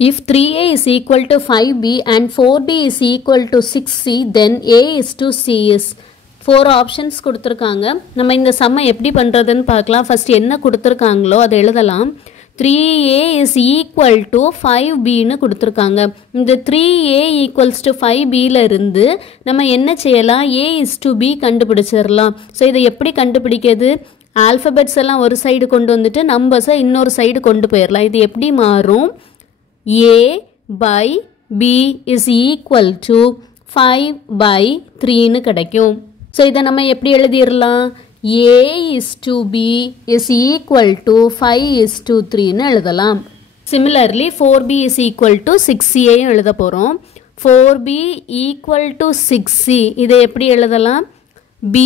If 3a is equal to 5b and 4b is equal to 6c, then a is to c is 4 options கொடுத்திருக்காங்க. நம்ம இந்த சம்மை எப்படி பண்றதுன்னு பார்க்கலாம். First என்ன கொடுத்திருக்காங்களோ அதை எழுதலாம். 3a is equal to 5b ன்னு கொடுத்திருக்காங்க. இந்த 3a equals to 5b ல இருந்து நம்ம என்ன செய்யலாம்? a is to b கண்டுபிடிச்சிரலாம். சோ இதை எப்படி கண்டுபிடிக்கிறது? ஆல்பபெட்ஸ் எல்லாம் ஒரு சைடு கொண்டு வந்துட்டு நம்பர்ஸை இன்னொரு சைடு கொண்டு போயிடலாம். இது எப்படி மாறும்? a by b is equal to 5 by 3 ன்னு கிடைக்கும். ஸோ இதை நம்ம எப்படி எழுதிடலாம்? a is to b is equal to 5 is to 3 ன்னு எழுதலாம். Similarly 4b is equal to 6c எழுத போகிறோம். 4b equal to 6c இதை எப்படி எழுதலாம்? b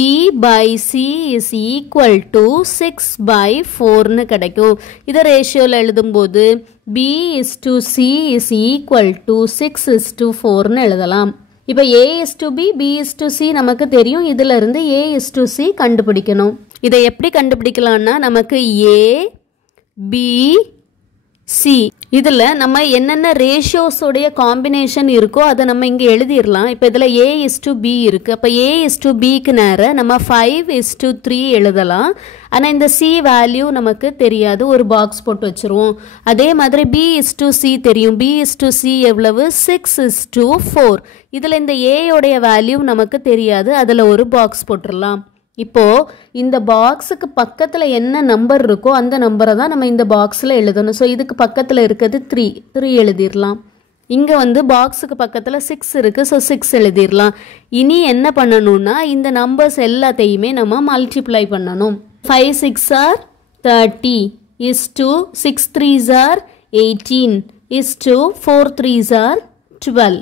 by c is equal to 6 by 4 ன்னு கிடைக்கும். இதை ரேஷியோவில் எழுதும்போது b is to c is equal to 6 is to 4 ன்னு எழுதலாம். இப்போ a is to b, b is to c நமக்கு தெரியும். இதில் இருந்து a is to c கண்டுபிடிக்கணும். இதை எப்படி கண்டுபிடிக்கலாம்னா நமக்கு a, b, c இதில் நம்ம என்னென்ன ரேஷியோஸோடைய காம்பினேஷன் இருக்கோ அதை நம்ம இங்கே எழுதிடலாம். இப்போ இதில் a is to b இருக்குது. அப்போ a is to bக்கு நேரம் நம்ம 5 is to 3 எழுதலாம். ஆனால் இந்த c வேல்யூ நமக்கு தெரியாது, ஒரு பாக்ஸ் போட்டு வச்சுருவோம். அதே மாதிரி b is to c தெரியும். b is to c எவ்வளவு? 6 is to 4. இதில் இந்த a உடைய வேல்யூ நமக்கு தெரியாது, அதில் ஒரு பாக்ஸ் போட்டுடலாம். இப்போ இந்த பாக்ஸுக்கு பக்கத்தில் என்ன நம்பர் இருக்கோ அந்த நம்பரை தான் நம்ம இந்த பாக்ஸில் எழுதணும். ஸோ இதுக்கு பக்கத்தில் இருக்கிறது 3 எழுதிடலாம். இங்கே வந்து பாக்ஸுக்கு பக்கத்தில் 6 இருக்குது. ஸோ 6 எழுதிடலாம். இனி என்ன பண்ணணும்னா இந்த நம்பர்ஸ் எல்லாத்தையுமே நம்ம மல்டிப்ளை பண்ணணும். 5 6 are 30 is to 6 3s are 18 is to 4 3s are 12.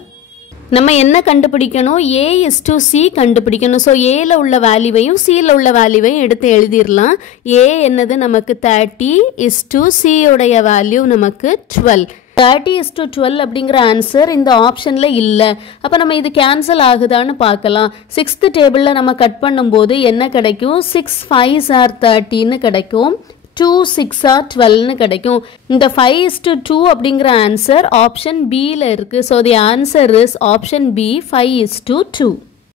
நம்ம என்ன கண்டுபிடிக்கணும்? a is to c கண்டுபிடிக்கணும். ஸோ ஏல உள்ள வேல்யூவையும் சியில் உள்ள வேல்யூவையும் எடுத்து எழுதிடலாம். a என்னது நமக்கு 30 is to c உடைய வேல்யூ நமக்கு 12. 30 is to 12 அப்படிங்கிற ஆன்சர் இந்த ஆப்ஷனில் இல்லை. அப்போ நம்ம இது கேன்சல் ஆகுதான்னு பார்க்கலாம். 6th டேபிளில் நம்ம கட் பண்ணும்போது என்ன கிடைக்கும்? 6 5s are 30ன்னு கிடைக்கும். 2 6 are 12ன்னு கிடைக்கும். இந்த 5 is to 2 அப்படிங்கிற ஆன்சர் ஆப்ஷன் பியில் இருக்குது. So the answer is option B 5 is to 2.